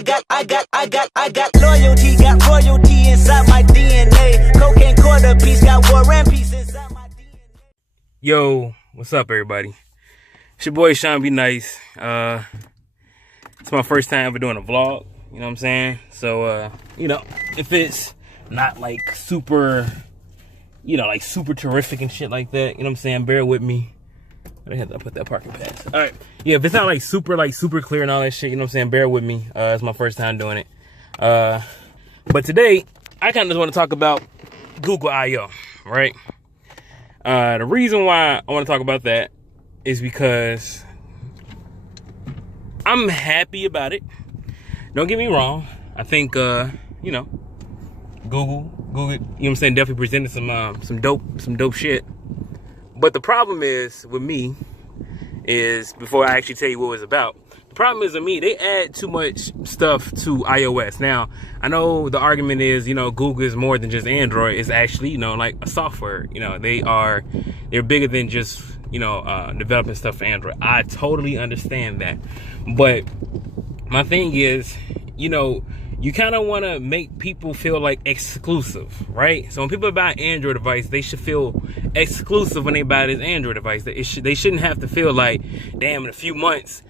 got loyalty, got royalty inside my DNA. Cocaine quarter piece, got war and peace inside my DNA. Yo, what's up, everybody? It's your boy Sean Be Nice. It's my first time ever doing a vlog. You know what I'm saying? So, you know, if it's not like super, you know, like super terrific and shit like that, you know what I'm saying? Bear with me. I had to put that parking pass. All right. Yeah, if it's not like super clear and all that shit, you know what I'm saying? Bear with me. It's my first time doing it. But today, I kind of just want to talk about Google I/O, right? The reason why I want to talk about that is because I'm happy about it. Don't get me wrong. I think, you know, Google, you know what I'm saying, definitely presented some dope shit. But the problem is with me is, before I actually tell you what it was about, the problem is with me, they add too much stuff to iOS. Now, I know the argument is, you know, Google is more than just Android. It's actually, you know, like a software. You know, they're bigger than just, you know, developing stuff for Android. I totally understand that. But my thing is, you know, you kind of want to make people feel like exclusive, right? So when people buy an Android device, they should feel exclusive when they buy this Android device. They shouldn't have to feel like, damn, in a few months,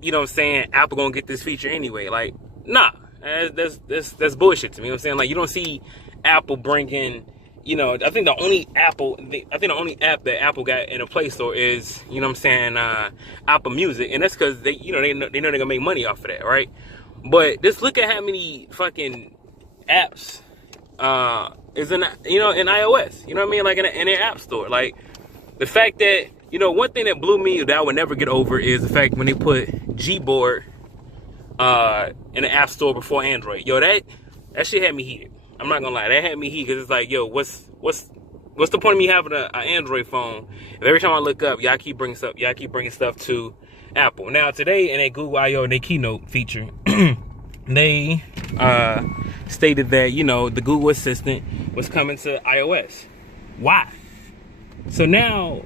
you know what I'm saying, Apple gonna get this feature anyway. Like, nah, that's bullshit to me. You know what I'm saying? Like, you don't see Apple bringing, you know, I think the only app that Apple got in a Play Store is, you know what I'm saying, Apple Music, and that's because they know they're gonna make money off of that, right? But just look at how many fucking apps is in, you know, in iOS. You know what I mean? Like in their app store. Like, the fact that, you know, one thing that blew me that I would never get over is the fact when they put Gboard in the app store before Android. Yo, that shit had me heated. I'm not gonna lie, that had me heated, because it's like, yo, what's the point of me having an Android phone if every time I look up, y'all keep bringing stuff to Apple? Now, today in a Google I/O, in their keynote feature, they stated that, you know, the Google Assistant was coming to iOS. Why? So now,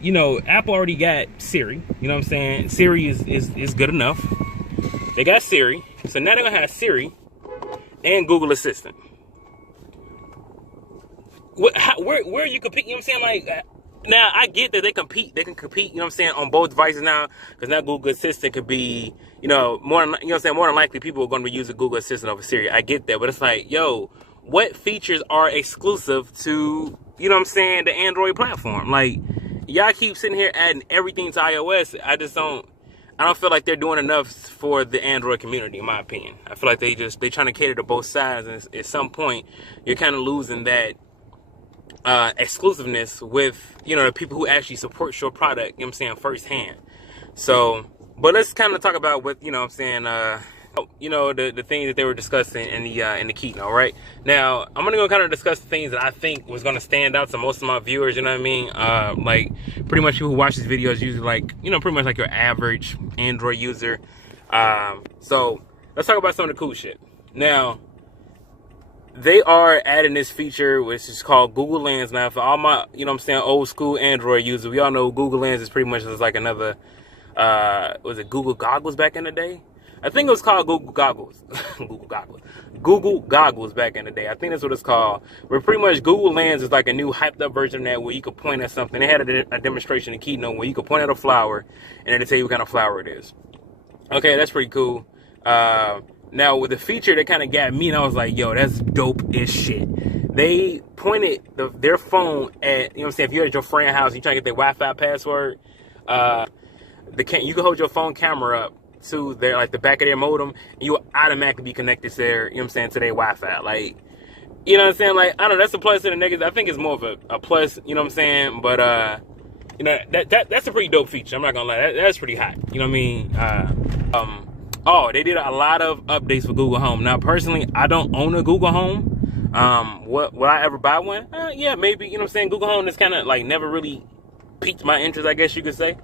you know, Apple already got Siri. You know what I'm saying? Siri is good enough. They got Siri. So now they're gonna have Siri and Google Assistant. Where you compete? You know what I'm saying? Like, now I get that they can compete, you know what I'm saying, on both devices now, because now Google Assistant could be, you know, more than likely people are going to be using Google Assistant over Siri. I get that, but it's like, yo, what features are exclusive to, you know what I'm saying, the Android platform? Like, y'all keep sitting here adding everything to iOS. I don't feel like they're doing enough for the Android community, in my opinion. I feel like they trying to cater to both sides, and at some point you're kind of losing that exclusiveness with, you know, the people who actually support your product, you know what I'm saying, firsthand. So, but let's kind of talk about what, you know what I'm saying, you know, the things that they were discussing in the keynote, right? Now, I'm gonna go kind of discuss the things that I think was gonna stand out to most of my viewers, you know what I mean? Like, pretty much people who watch these videos usually, like, you know, pretty much like your average Android user. So let's talk about some of the cool shit. Now, they are adding this feature which is called Google Lens. Now, for all my, you know what I'm saying, old school Android users, we all know Google Lens is pretty much just like another, was it Google Goggles back in the day? I think it was called Google Goggles. Google Goggles back in the day. I think that's what it's called. Where pretty much Google Lens is like a new hyped up version of that, where you could point at something. They had a demonstration in keynote where you could point at a flower and then they tell you what kind of flower it is. Okay, that's pretty cool. Now, with the feature that kind of got me, and I was like, yo, that's dope as shit. They pointed their phone at, you know what I'm saying, if you're at your friend's house, you trying to get their Wi-Fi password, you can hold your phone camera up to their, like, the back of their modem, and you will automatically be connected to their, you know what I'm saying, to their Wi-Fi. Like, you know what I'm saying? Like, I don't know, that's a plus and a negative. I think it's more of a plus, you know what I'm saying? But, you know, that's a pretty dope feature. I'm not gonna lie, that's pretty hot. You know what I mean? Oh, they did a lot of updates for Google Home. Now, personally, I don't own a Google Home. Will I ever buy one? Yeah, maybe. You know what I'm saying? Google Home is kind of like never really piqued my interest, I guess you could say.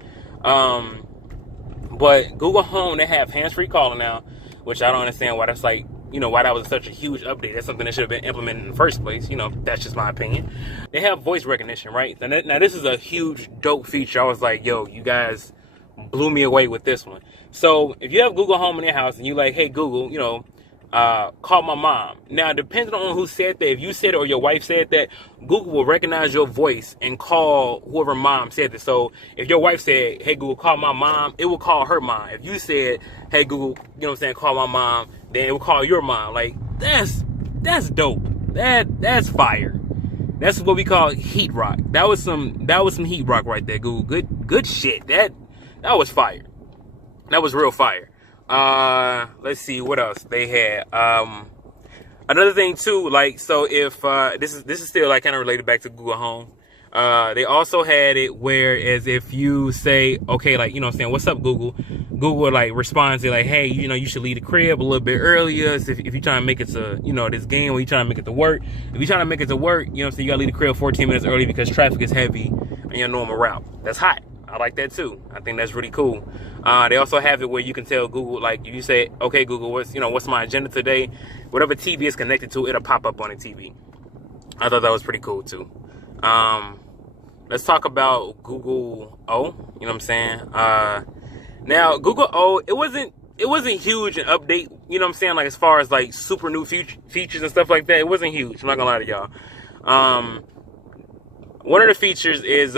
But Google Home, they have hands-free calling now, which I don't understand why that's like, you know, why that was such a huge update. That's something that should have been implemented in the first place. You know, that's just my opinion. They have voice recognition, right? Now this is a huge, dope feature. I was like, yo, you guys blew me away with this one. So if you have Google Home in your house and you like, hey Google, you know, call my mom. Now, depending on who said that, if you said it or your wife said that, Google will recognize your voice and call whoever mom said this. So if your wife said, hey Google, call my mom, it will call her mom. If you said, hey Google, you know what I'm saying, call my mom, then it will call your mom. Like, that's dope. That's fire. That's what we call heat rock. That was some heat rock right there, Google. Good shit. That was fire. That was real fire. Let's see what else they had. Another thing too, like, so if this is still like kind of related back to Google Home. They also had it whereas if you say, okay, like, you know what I'm saying, what's up Google? Google would like respond to like, hey, you know, you should leave the crib a little bit earlier. So if you're trying to make it to, you know, this game, or you're trying to make it to work. If you're trying to make it to work, you know what I'm saying, you gotta leave the crib 14 minutes early because traffic is heavy on your normal route. That's hot. I like that too. I think that's really cool. They also have it where you can tell Google, like, if you say, okay Google, what's my agenda today? Whatever TV is connected to, it'll pop up on the TV. I thought that was pretty cool too. Let's talk about Google O. You know what I'm saying? Now Google O, it wasn't huge an update. You know what I'm saying? Like, as far as like super new features and stuff like that, it wasn't huge. I'm not gonna lie to y'all. One of the features is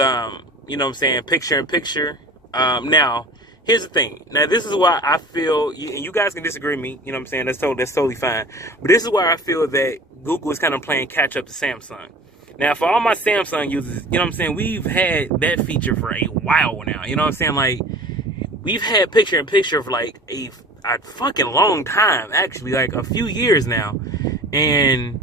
you know what I'm saying, picture-in-picture. Now, here's the thing. Now, this is why I feel, and you guys can disagree with me, you know what I'm saying, that's totally fine. But this is why I feel that Google is kind of playing catch-up to Samsung. Now, for all my Samsung users, you know what I'm saying, we've had that feature for a while now. You know what I'm saying? Like, we've had picture-in-picture for like a fucking long time, actually, like a few years now. And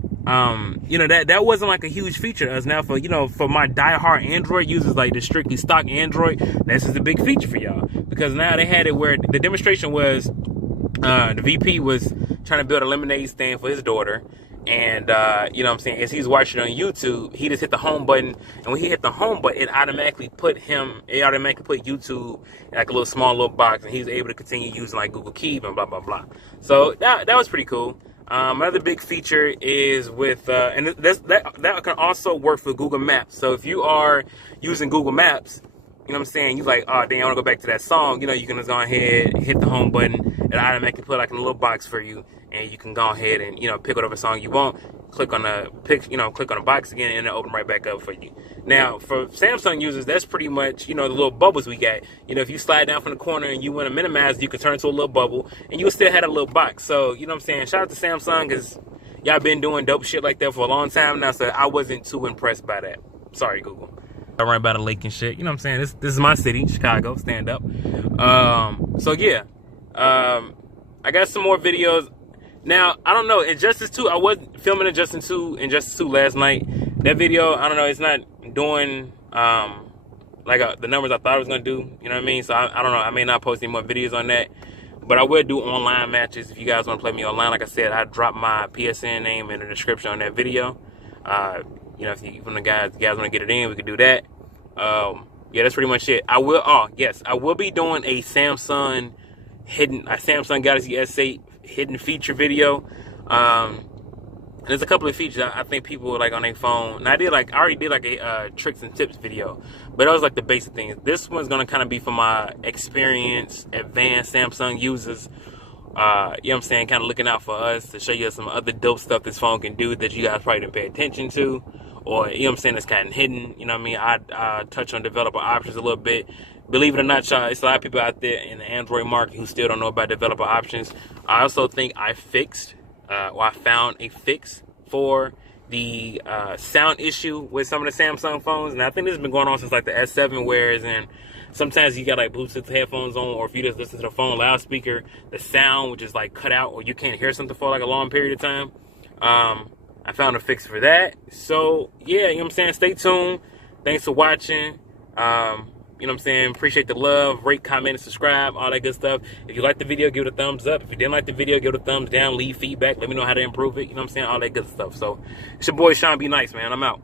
you know, that wasn't like a huge feature to us. Now for, you know, for my diehard Android users, like the strictly stock Android, this is a big feature for y'all, because now they had it where the demonstration was the VP was trying to build a lemonade stand for his daughter, and you know what I'm saying, as he's watching on YouTube, he just hit the home button, and when he hit the home button, it automatically put YouTube in like a small little box, and he's able to continue using like Google Keep and blah blah blah. So that was pretty cool. Another big feature is with, and that can also work for Google Maps. So if you are using Google Maps, you know what I'm saying, you like, oh dang, I want to go back to that song, you know, you can just go ahead, hit the home button, and automatically put like in a little box for you, and you can go ahead and, you know, pick whatever song you want, click on the box again, and it'll open right back up for you. Now, for Samsung users, that's pretty much, you know, the little bubbles we got. You know, if you slide down from the corner and you want to minimize, you can turn into a little bubble, and you still had a little box. So, you know what I'm saying, shout out to Samsung, because y'all been doing dope shit like that for a long time now, so I wasn't too impressed by that. Sorry, Google. I run by the lake and shit, you know what I'm saying, this is my city, Chicago, stand up. So yeah, I got some more videos. Now, I don't know, Injustice 2, I was filming Injustice 2 last night. That video, I don't know, it's not doing like the numbers I thought it was going to do, you know what I mean? So I don't know, I may not post any more videos on that. But I will do online matches if you guys want to play me online. Like I said, I dropped my PSN name in the description on that video. You know, if you guys want to get it in, we could do that. Yeah, that's pretty much it. I will be doing a Samsung Galaxy S8 hidden feature video. There's a couple of features I think people like on their phone. And I already did like a tricks and tips video, but that was like the basic things. This one's gonna kind of be for my experienced, advanced Samsung users. You know what I'm saying? Kind of looking out for us to show you some other dope stuff this phone can do that you guys probably didn't pay attention to, or you know what I'm saying, it's kind of hidden. You know what I mean? I touch on developer options a little bit. Believe it or not, y'all, it's a lot of people out there in the Android market who still don't know about developer options. I also think I found a fix for the sound issue with some of the Samsung phones. And I think this has been going on since like the S7, whereas sometimes you got like Bluetooth headphones on, or if you just listen to the phone loudspeaker, the sound would just like cut out, or you can't hear something for like a long period of time. I found a fix for that. So yeah, you know what I'm saying? Stay tuned. Thanks for watching. You know what I'm saying? Appreciate the love. Rate, comment, and subscribe. All that good stuff. If you liked the video, give it a thumbs up. If you didn't like the video, give it a thumbs down. Leave feedback. Let me know how to improve it. You know what I'm saying? All that good stuff. So, it's your boy, Sean. Be nice, man. I'm out.